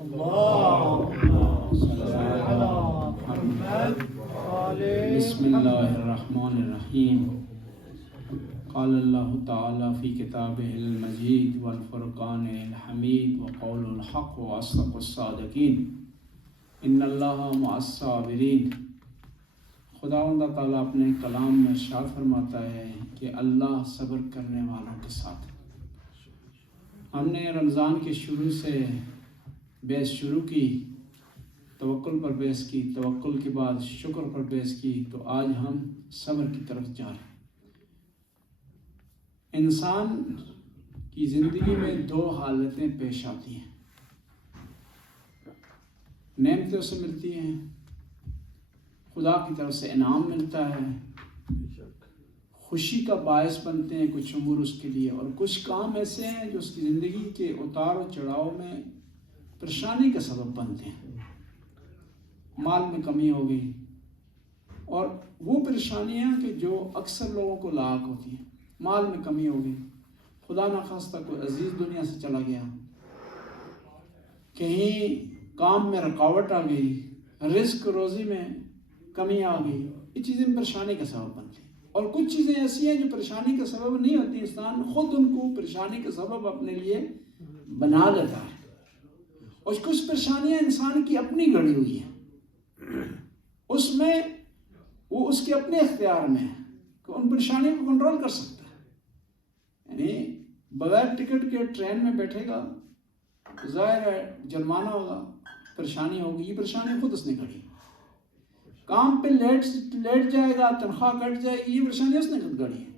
بسم اللہ الرحمن الرحیم. قال اللہ تعالی فی کتابہ المجید والفرقان الحمید وقول الحق واصدق الصادقین ان اللہ مع الصابرین. خداوند تعالیٰ اپنے کلام میں ارشاد فرماتا ہے کہ اللہ صبر کرنے والوں کے ساتھ. ہم نے رمضان کے شروع سے بحث شروع کی، توکل پر بحث کی، توکل کے بعد شکر پر بحث کی، تو آج ہم صبر کی طرف جا رہے ہیں. انسان کی زندگی میں دو حالتیں پیش آتی ہیں. نعمتیں اسے ملتی ہیں، خدا کی طرف سے انعام ملتا ہے، خوشی کا باعث بنتے ہیں کچھ امور اس کے لیے، اور کچھ کام ایسے ہیں جو اس کی زندگی کے اتار و چڑھاؤ میں پریشانی کا سبب بنتے ہیں. مال میں کمی ہو گئی، اور وہ پریشانیاں کہ جو اکثر لوگوں کو لاحق ہوتی ہیں. مال میں کمی ہو گئی، خدا نخواستہ کوئی عزیز دنیا سے چلا گیا، کہیں کام میں رکاوٹ آ گئی، رزق روزی میں کمی آ گئی. یہ چیزیں پریشانی کا سبب بنتی ہیں. اور کچھ چیزیں ایسی ہیں جو پریشانی کا سبب نہیں ہوتی، انسان خود ان کو پریشانی کا سبب اپنے لیے بنا لیتا ہے. اور کچھ پریشانیاں انسان کی اپنی گڑی ہوئی ہیں، اس میں وہ اس کے اپنے اختیار میں ہے کہ ان پریشانیوں کو کنٹرول کر سکتا ہے. یعنی بغیر ٹکٹ کے ٹرین میں بیٹھے گا، ظاہر ہے جرمانہ ہوگا، پریشانی ہوگی. یہ پریشانی خود اس نے گھڑی. کام پہ لیٹ جائے گا، تنخواہ کٹ جائے گی، یہ پریشانی اس نے خود گھڑی ہے.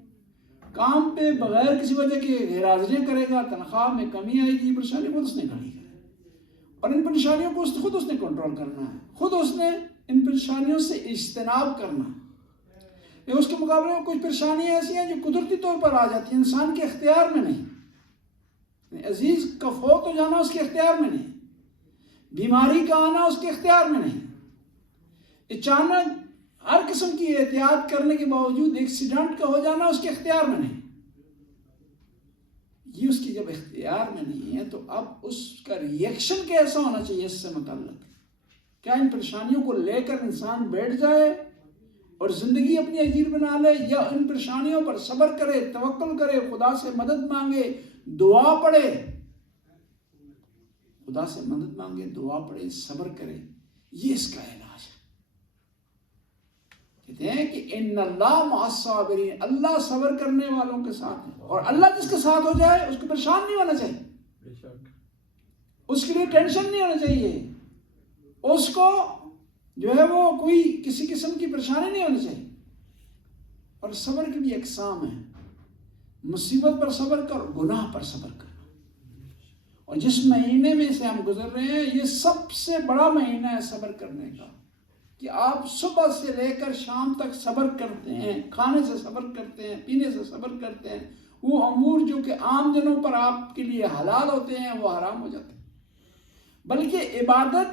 کام پہ بغیر کسی وجہ کے غیر حاضریاں کرے گا، تنخواہ میں کمی آئے گی، یہ پریشانی خود اس نے گھڑی ہے. اور ان پریشانیوں کو خود اس نے کنٹرول کرنا ہے، خود اس نے ان پریشانیوں سے اجتناب کرنا ہے. اس کے مقابلے میں کچھ پریشانیاں ایسی ہیں جو قدرتی طور پر آ جاتی ہیں، انسان کے اختیار میں نہیں. عزیز کا فوت ہو جانا اس کے اختیار میں نہیں، بیماری کا آنا اس کے اختیار میں نہیں. اچانک ہر قسم کی احتیاط کرنے کے باوجود ایکسیڈنٹ کا ہو جانا اس کے اختیار میں نہیں. یہ اس کی جب اختیار میں نہیں ہے تو اب اس کا ریئیکشن کیسا ہونا چاہیے اس سے متعلق. کیا ان پریشانیوں کو لے کر انسان بیٹھ جائے اور زندگی اپنی عجیب بنا لے، یا ان پریشانیوں پر صبر کرے، توکل کرے، خدا سے مدد مانگے، دعا پڑھے، خدا سے مدد مانگے، دعا پڑھے، صبر کرے. یہ اس کا علاج ہے. کہتے ہیں کہ ان اللہ مع الصابرین، اللہ صبر کرنے والوں کے ساتھ ہے. اور اللہ جس کے ساتھ ہو جائے اس کو پریشان نہیں ہونا چاہیے، اس کے لیے ٹینشن نہیں ہونا چاہیے، اس کو جو ہے وہ کوئی کسی قسم کی پریشانی نہیں ہونی چاہیے. اور صبر کی بھی اقسام ہیں. مصیبت پر صبر کر، گناہ پر صبر کر. اور جس مہینے میں سے ہم گزر رہے ہیں یہ سب سے بڑا مہینہ ہے صبر کرنے کا، کہ آپ صبح سے لے کر شام تک صبر کرتے ہیں، کھانے سے صبر کرتے ہیں، پینے سے صبر کرتے ہیں. وہ امور جو کہ عام دنوں پر آپ کے لیے حلال ہوتے ہیں وہ حرام ہو جاتے ہیں. بلکہ عبادت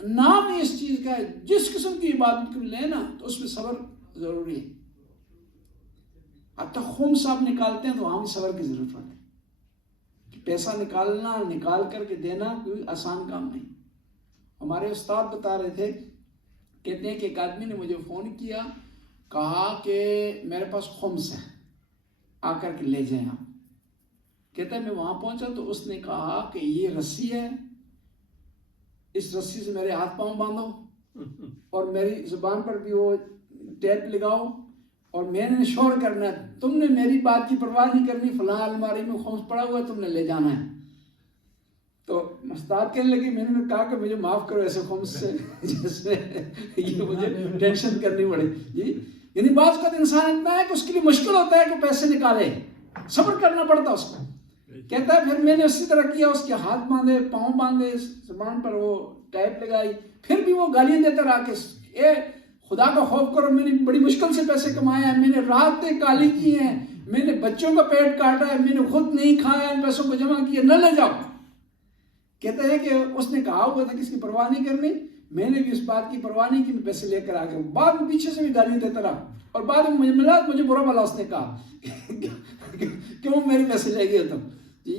نام ہی اس چیز کا ہے، جس قسم کی عبادت کو لینا تو اس میں صبر ضروری ہے. اب تک خمس آپ نکالتے ہیں تو وہاں بھی صبر کی ضرورت پڑتی ہے. پیسہ نکال کر کے دینا کوئی آسان کام نہیں. ہمارے استاد بتا رہے تھے، کہتے ہیں کہ ایک آدمی نے مجھے فون کیا، کہا کہ میرے پاس خمس ہے، آ کر کے لے جائیں آپ. کہتا ہے میں وہاں پہنچا تو اس نے کہا کہ یہ رسی ہے، اس رسی سے میرے ہاتھ پاؤں باندھو اور میری زبان پر بھی وہ ٹیپ لگاؤ، اور میں نے شور کرنا ہے، تم نے میری بات کی پرواہ نہیں کرنی، فلاں الماری میں خمس پڑا ہوا ہے، تم نے لے جانا ہے. تو استاد کہنے لگی، میں نے کہا کہ مجھے معاف کرو ایسے خمس سے جس میں یہ مجھے ٹینشن کرنی پڑے. جی یعنی بعض اوقات انسان اتنا ہے کہ اس کے لیے مشکل ہوتا ہے کہ پیسے نکالے، صبر کرنا پڑتا اس کو. کہتا ہے پھر میں نے اسی طرح کیا، اس کے ہاتھ باندھے، پاؤں باندھے، زبان پر وہ ٹیپ لگائی، پھر بھی وہ گالیاں دیتا رہا کہ اے خدا کا خوف کرو، میں نے بڑی مشکل سے پیسے کمائے ہیں، میں نے راتیں کالی کی ہیں، میں نے بچوں کا پیٹ کاٹا ہے، میں نے خود نہیں کھایا، ان پیسوں کو جمع کیا، نہ لے جاؤ. کہتا ہے کہ اس نے کہا ہوا تھا کہ اس کی پرواہ نہیں کرنی، میں نے بھی اس بات کی پرواہ نہیں کی، میں پیسے لے کر آ گیا. بعد میں پیچھے سے بھی گالیاں دیتا رہا، اور بعد میں مجھے ملا، مجھے برا بھلا اس نے کہا کہ وہ میرے پیسے لے گئے تم. جی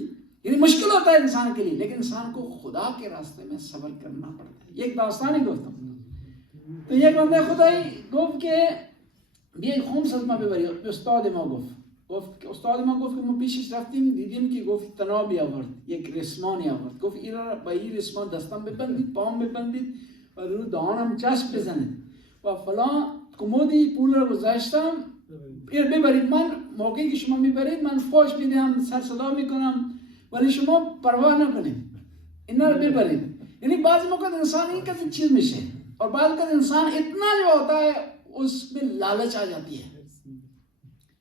یعنی مشکل ہوتا ہے انسان کے لیے، لیکن انسان کو خدا کے راستے میں صبر کرنا پڑتا ہے. یہ ایک داستان ہی گفتم. تو یہ بندہ خدای گفت که بیایید خمس از ما ببرید. استاد ما گفت استاد ما گفت که ما پیشش رفتیم دیدیم که گفت تناب بیاورد، یک رسمانی آورد، گفت این را با این رسمان دستم ببندید، پام ببندید و رو دهانم چسب بزنید و فلان کمدی پول را گذاشتم ببرید. من موقعی که شما میبرید من فوش میدم، سر صدا میکنم، ولی شما پروا نکنید، اینا رو ببرید. یعنی بعضی موقع انسان این کسی چیز میشه اور بعض کا انسان اتنا جو ہوتا ہے اس میں لالچ آ جاتی ہے،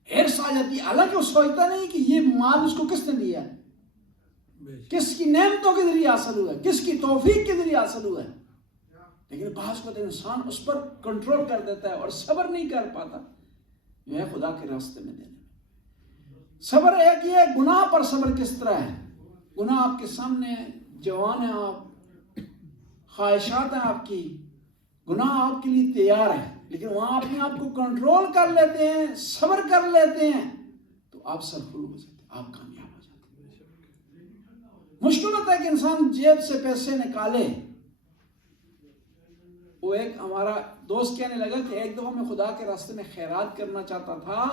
حرص آ جاتی ہے. حالانکہ وہ سوچتا نہیں کہ یہ مال اس کو کس نے دیا ہے، کس کی نعمتوں کے ذریعے حاصل ہوا ہے، کس کی توفیق کے ذریعے حاصل ہوا ہے. لیکن بعض کو انسان اس پر کنٹرول کر دیتا ہے اور صبر نہیں کر پاتا جو ہے خدا کے راستے میں دینے میں. صبر ایک یہ ہے. گناہ پر صبر کس طرح ہے؟ گناہ آپ کے سامنے ہے، جوان ہیں آپ، خواہشات ہیں آپ کی، گناہ آپ کے لیے تیار ہے، لیکن وہاں اپنے آپ کو کنٹرول کر لیتے ہیں، صبر کر لیتے ہیں، تو آپ سرخرو ہو جاتے ہیں، آپ کامیاب ہو جاتے ہیں. مشکل ہوتا ہے کہ انسان جیب سے پیسے نکالے. وہ ایک ہمارا دوست کہنے لگا کہ ایک دفعہ میں خدا کے راستے میں خیرات کرنا چاہتا تھا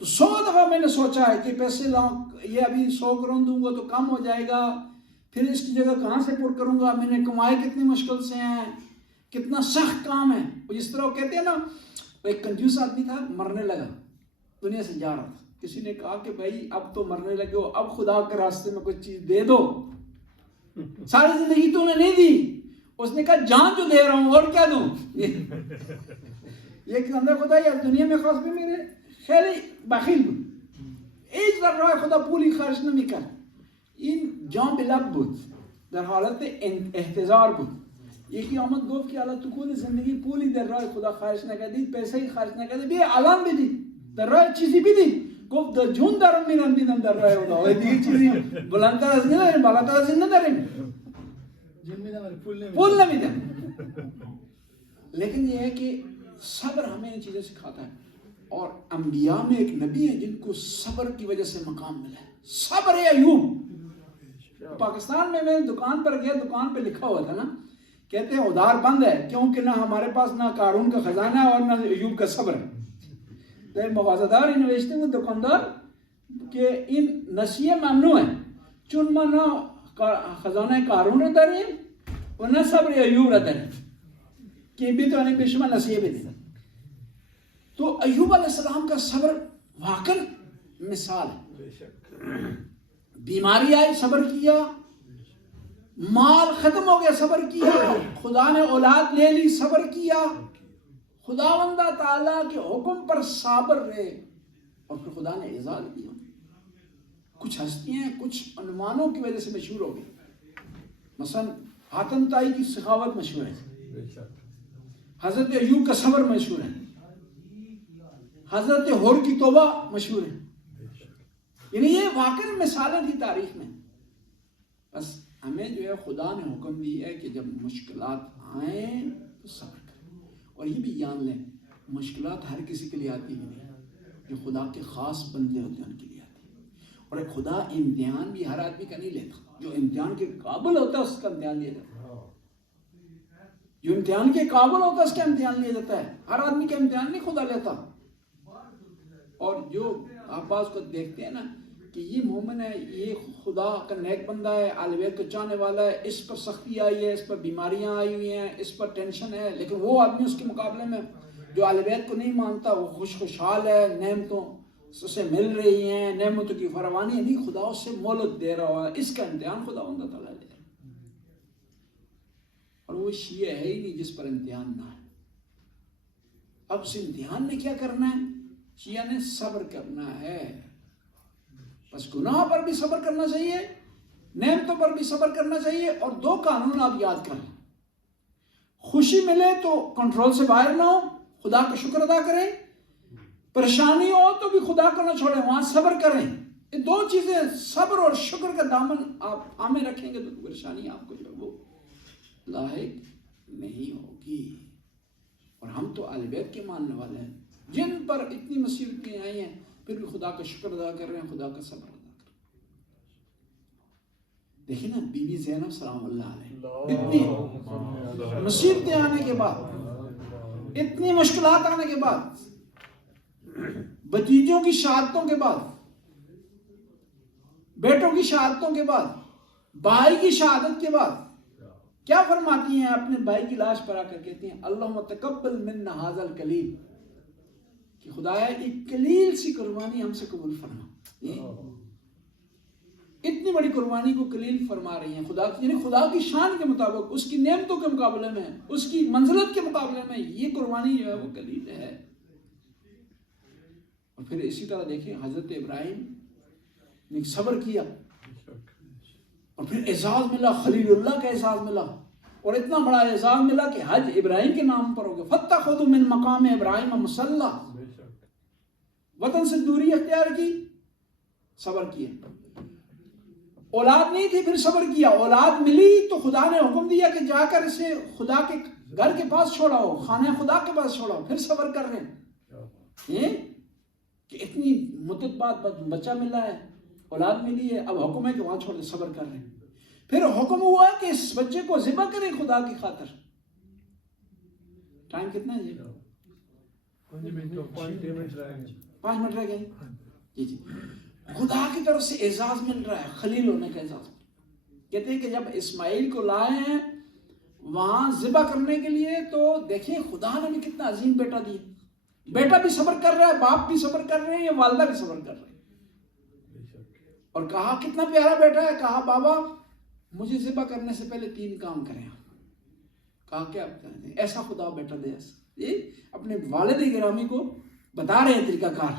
تو 100 دفعہ میں نے سوچا ہے کہ پیسے لاؤں، یہ ابھی 100 کروڑ دوں گا تو کم ہو جائے گا، پھر اس کی جگہ کہاں سے پر کروں گا، میں نے کمائے کتنی مشکل سے ہیں، کتنا سخت کام ہے. جس طرح وہ کہتے ہیں نا، وہ ایک کنجوس آدمی تھا، مرنے لگا، دنیا سے جا رہا تھا. کسی نے کہا کہ بھائی اب تو مرنے لگے ہو، اب خدا کے راستے میں کچھ چیز دے دو، ساری زندگی تو نے نہیں دی. اس نے کہا جان جو دے رہا ہوں اور کیا دوں. یہ بندہ خدا یا دنیا میں خاص بھی میرے خیلی بخیل بود، هیچ در راه خدا پولی خرج نمیکرد. این جان به لب بود، در حالت احتضار بود. یکی آمد گفت که حالا تو کل زندگی پولی در راه خدا خرج نکردید، پیسه خرج نکردید، بیا الان بدید، در راه چیزی بدید. گفت در جون دارم میرم دیدم در راه خدا، دیگه چیزی بلندتر از این نداریم، بالاتر از این نداریم، پول نمیدم. لیکن یہ ہے کہ صبر ہمیں ان چیزیں سکھاتا ہے. اور انبیاء میں ایک نبی ہیں جن کو صبر کی وجہ سے مقام ملا ہے، صبر ایوب. پاکستان میں دکان پر گیا، دکان پہ لکھا ہوا تھا نا، کہتے ہیں ادھار بند ہے کیونکہ نہ ہمارے پاس نہ قارون کا خزانہ ہے اور نہ ایوب کا صبر ہے. تو موازدار ہی نوشتے ہیں دکاندار کہ ان نسیے ممنوع ہیں، چون ما نہ خزانہ قارون رو داریم و نہ صبر ایوب رو داریم کہ بھی تو انہیں پیش میں نسیے بھی دیں. تو ایوب علیہ السلام کا صبر واقعی مثال ہے. بیماری آئی صبر کیا، مال ختم ہو گیا صبر کیا، خدا نے اولاد لے لی صبر کیا، خداوندہ تعالیٰ کے حکم پر صابر رہے، اور پھر خدا نے اعزاز دیا. کچھ ہستیاں کچھ عنوانوں کی وجہ سے مشہور ہو گئی. مثلا حاتم طائی کی سخاوت مشہور ہے، حضرت ایوب کا صبر مشہور ہے، حضرت ہور کی توبہ مشہور ہے. یعنی یہ واقعی مثالیں تھی تاریخ میں. بس ہمیں جو ہے خدا نے حکم دیا ہے کہ جب مشکلات آئیں تو صبر کریں. اور یہ بھی جان لیں مشکلات ہر کسی کے لیے آتی نہیں، جو خدا کے خاص بندے ہوتے ہیں ان کے لیے آتی ہے. اور ایک خدا امتحان بھی ہر آدمی کا نہیں لیتا، جو امتحان کے قابل ہوتا ہے اس کا امتحان لیا جاتا ہے، جو امتحان کے قابل ہوتا ہے اس کا امتحان لیا جاتا ہے. ہر آدمی کا امتحان نہیں خدا لیتا. اور جو آپ بعض کو دیکھتے ہیں نا کہ یہ مومن ہے، یہ خدا کا نیک بندہ ہے، اہل بیت کو چاہنے والا ہے، اس پر سختی آئی ہے، اس پر بیماریاں آئی ہوئی ہیں، اس پر ٹینشن ہے، لیکن وہ آدمی اس کے مقابلے میں جو اہل بیت کو نہیں مانتا وہ خوشحال ہے، نعمتوں اسے مل رہی ہیں، نعمتوں کی فراوانی ہے. نہیں، خدا اس سے مہلت دے رہا ہے. اس کا امتحان خدا تعالیٰ لے رہا ہے. اور وہ شیعہ ہے ہی نہیں جس پر امتحان نہ ہے. اب اس امتحان میں کیا کرنا ہے؟ شیعہ نے صبر کرنا ہے. بس گناہ پر بھی صبر کرنا چاہیے، نعمتوں پر بھی صبر کرنا چاہیے. اور 2 قانون آپ یاد کریں. خوشی ملے تو کنٹرول سے باہر نہ ہو، خدا کا شکر ادا کریں. پریشانی ہو تو بھی خدا کو نہ چھوڑیں، وہاں صبر کریں. یہ 2 چیزیں، صبر اور شکر کا دامن آپ آمیں رکھیں گے تو پریشانی آپ کو جو ہے وہ لاحق نہیں ہوگی. اور ہم تو اہل بیت کے ماننے والے ہیں جن پر اتنی مصیبتیں آئی ہیں، پھر بھی خدا کا شکر ادا کر رہے ہیں، خدا کا صبر ادا کر رہے ہیں. دیکھیں نا بی بی زینب سلام اللہ علیہ، اتنی مصیبتیں آنے کے بعد، اتنی مشکلات آنے کے بعد، بھتیجوں کی شہادتوں کے بعد، بیٹوں کی شہادتوں کے بعد، بھائی کی شہادت کے بعد کیا فرماتی ہیں؟ اپنے بھائی کی لاش پر آ کر کہتی ہیں اللہم تقبل منا ھذا القلیل، کہ خدایا ایک قلیل سی قربانی ہم سے قبول فرما۔ اتنی بڑی قربانی کو قلیل فرما رہی ہیں خدا کی، یعنی خدا کی شان کے مطابق، اس کی نعمتوں کے مقابلے میں، اس کی منزلت کے مقابلے میں یہ قربانی جو ہے وہ قلیل ہے۔ اور پھر اسی طرح دیکھیں حضرت ابراہیم نے صبر کیا، اور پھر اعزاز ملا، خلیل اللہ کا اعزاز ملا، اور اتنا بڑا اعزاز ملا کہ حج ابراہیم کے نام پر ہو گیا، فاتخذوا من مقام ابراہیم مصلی، وطن سے دوری اختیار کی، صبر کیا۔ اولاد نہیں تھی پھر صبر کیا، اولاد ملی تو خدا نے حکم دیا کہ جا کر اسے خدا کے گھر کے پاس چھوڑاؤ، خانہ خدا کے پاس چھوڑاؤ، پھر صبر کر رہے ہیں کہ اتنی مدت بعد بچہ ملا ہے، اولاد ملی ہے، اب حکم ہے کہ وہاں چھوڑ دے، صبر کر رہے ہیں۔ پھر حکم ہوا کہ اس بچے کو ذبح کریں خدا کی خاطر۔ ٹائم کتنا ہے جی؟ 5 منٹ رہ گئے جی جی۔ خدا کی طرف سے اعزاز مل رہا ہے، خلیل ہونے کا اعزاز۔ کہتے ہیں کہ جب اسماعیل کو لائے ہیں وہاں ذبح کرنے کے لیے، تو دیکھیں خدا نے بھی کتنا عظیم بیٹا دیا، بیٹا بھی صبر کر رہا ہے، باپ بھی صبر کر رہے ہیں، یہ والدہ بھی صبر کر رہے ہیں، اور کہا کتنا پیارا بیٹا ہے، کہا بابا مجھے ذبح کرنے سے پہلے 3 کام کریں۔ کہا کیا؟ ایسا خدا بیٹا دے، یہ اپنے والد گرامی کو بتا رہے ہیں طریقہ کار۔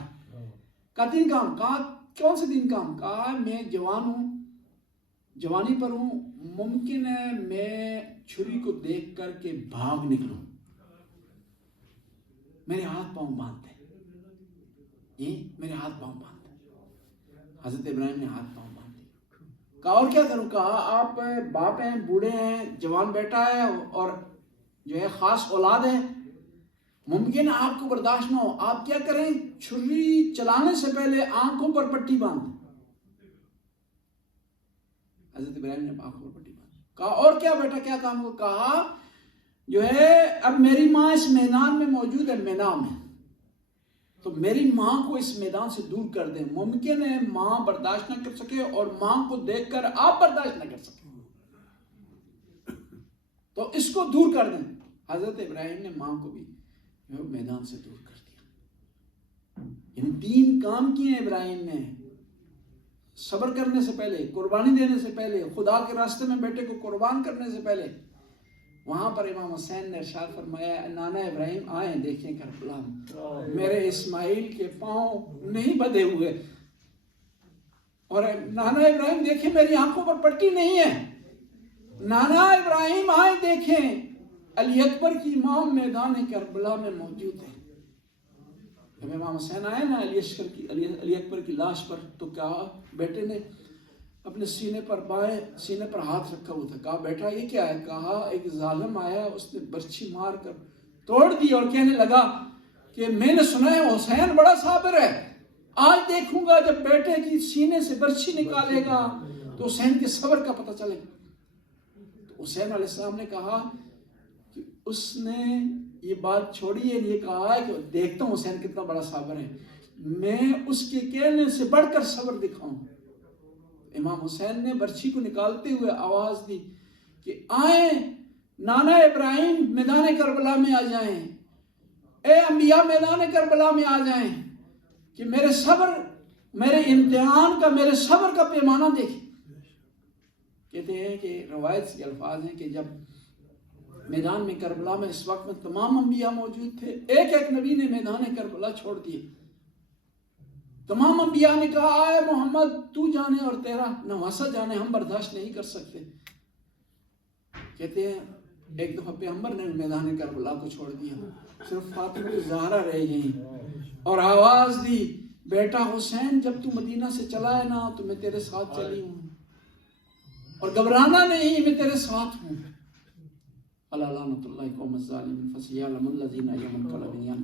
کہا 3 کام، کہا کون سے 3 کام؟ کہا میں جوان ہوں، جوانی پر ہوں، ممکن ہے میں چھری کو دیکھ کر کے بھاگ نکلوں، میرے ہاتھ پاؤں باندھ دیں، میرے ہاتھ پاؤں باندھ دیں۔ حضرت ابراہیم نے ہاتھ پاؤں باندھ دیے۔ کہا اور کیا کروں؟ کہا آپ باپ ہیں، بوڑھے ہیں، جوان بیٹا ہے، اور جو ہے خاص اولاد ہے، ممکن آپ کو برداشت نہ ہو، آپ کیا کریں؟ چھری چلانے سے پہلے آنکھوں پر پٹی باندھ دیں۔ حضرت ابراہیم نے آنکھوں پر پٹی باندھ۔ کہا اور کیا بیٹا کیا کام ہو؟ کہا جو ہے اب میری ماں اس میدان میں موجود ہے، مینا میں، تو میری ماں کو اس میدان سے دور کر دیں، ممکن ہے ماں برداشت نہ کر سکے اور ماں کو دیکھ کر آپ برداشت نہ کر سکیں، تو اس کو دور کر دیں۔ حضرت ابراہیم نے ماں کو بھی میدان سے دور کر دیا۔ ان 3 کام کیے ابراہیم نے، صبر کرنے سے پہلے، قربانی دینے سے پہلے، خدا کے راستے میں بیٹے کو قربان کرنے سے پہلے۔ وہاں پر امام حسین نے ارشاد فرمایا نانا ابراہیم آئیں دیکھیں کربلا میں، میرے اسماعیل کے پاؤں نہیں بدے ہوئے، اور نانا ابراہیم دیکھیں میری آنکھوں پر پٹی نہیں ہے، نانا ابراہیم آئیں دیکھیں علی اکبر کی امام میدان کربلا میں موجود ہے۔ جب امام حسین آئے نا علی اکبر کی لاش پر، تو کہا بیٹے نے اپنے سینے پر بائیں سینے پر ہاتھ رکھا ہوا تھا، کہا بیٹا یہ کیا ہے؟ کہا ایک ظالم آیا، اس نے برچھی مار کر توڑ دی، اور کہنے لگا کہ میں نے سنا ہے حسین بڑا صابر ہے، آج دیکھوں گا جب بیٹے کی سینے سے برچھی نکالے گا تو حسین کے صبر کا پتہ چلے گا۔ تو حسین علیہ السلام نے کہا کہ اس نے یہ بات چھوڑی ہے، یہ کہا ہے کہ دیکھتا ہوں حسین کتنا بڑا صابر ہے، میں اس کے کہنے سے بڑھ کر صبر دکھاؤں۔ امام حسین نے برچھی کو نکالتے ہوئے آواز دی کہ آئیں نانا ابراہیم میدان کربلا میں آ جائیں، اے انبیاء میدان کربلا میں آ جائیں، کہ میرے صبر، میرے امتحان کا، میرے صبر کا پیمانہ دیکھیں۔ کہتے ہیں کہ روایت سے الفاظ ہیں کہ جب میدان میں کربلا میں اس وقت میں تمام انبیاء موجود تھے، ایک ایک نبی نے میدان کربلا چھوڑ دیے، تمام انبیاء نے کہا آئے محمد تو جانے اور تیرا نواسا جانے، ہم برداشت نہیں کر سکتے۔ کہتے ہیں ایک دفعہ پیغمبر نے میدان کربلا کو چھوڑ دیا، صرف فاطمہ الزہرا رہ گئی اور آواز دی بیٹا حسین جب تو مدینہ سے چلا ہے نا تو میں تیرے ساتھ چلی ہوں، اور گھبرانا نہیں، میں تیرے ساتھ ہوں۔ اللہ لعنت اللہ قوم الظالمین فسیعلم الذین یمنون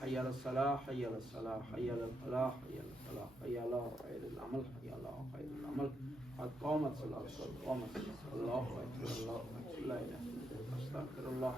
حي على الصلاة حي على الصلاة حي على الفلاح حي على الفلاح حي على خير العمل حي على خير العمل قد قامت صلاة قد قامت الله أكبر الله أكبر لا إله إلا الله أستغفر الله